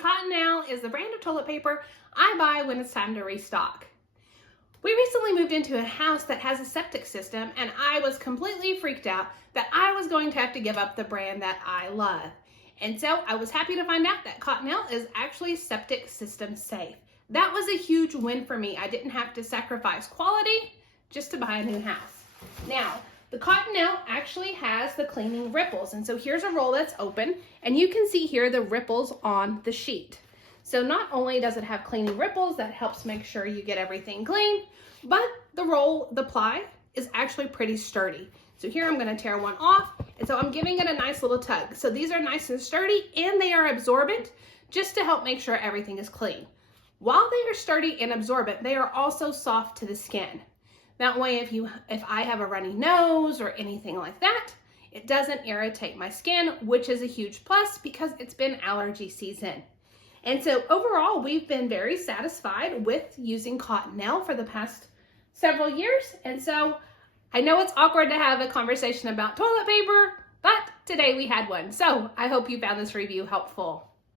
and Cottonelle is the brand of toilet paper I buy when it's time to restock. We recently moved into a house that has a septic system, and I was completely freaked out that I was going to have to give up the brand that I love. And so I was happy to find out that Cottonelle is actually septic system safe. That was a huge win for me. I didn't have to sacrifice quality just to buy a new house. Now, the Cottonelle actually has the cleaning ripples. And so here's a roll that's open, and you can see here the ripples on the sheet. So not only does it have cleaning ripples that helps make sure you get everything clean, but the ply is actually pretty sturdy. So here I'm gonna tear one off, and so I'm giving it a nice little tug. So these are nice and sturdy, and they are absorbent just to help make sure everything is clean. While they are sturdy and absorbent, they are also soft to the skin. That way, if I have a runny nose or anything like that, it doesn't irritate my skin, which is a huge plus because it's been allergy season. And so overall, we've been very satisfied with using Cottonelle for the past several years. And so I know it's awkward to have a conversation about toilet paper, but today we had one. So I hope you found this review helpful.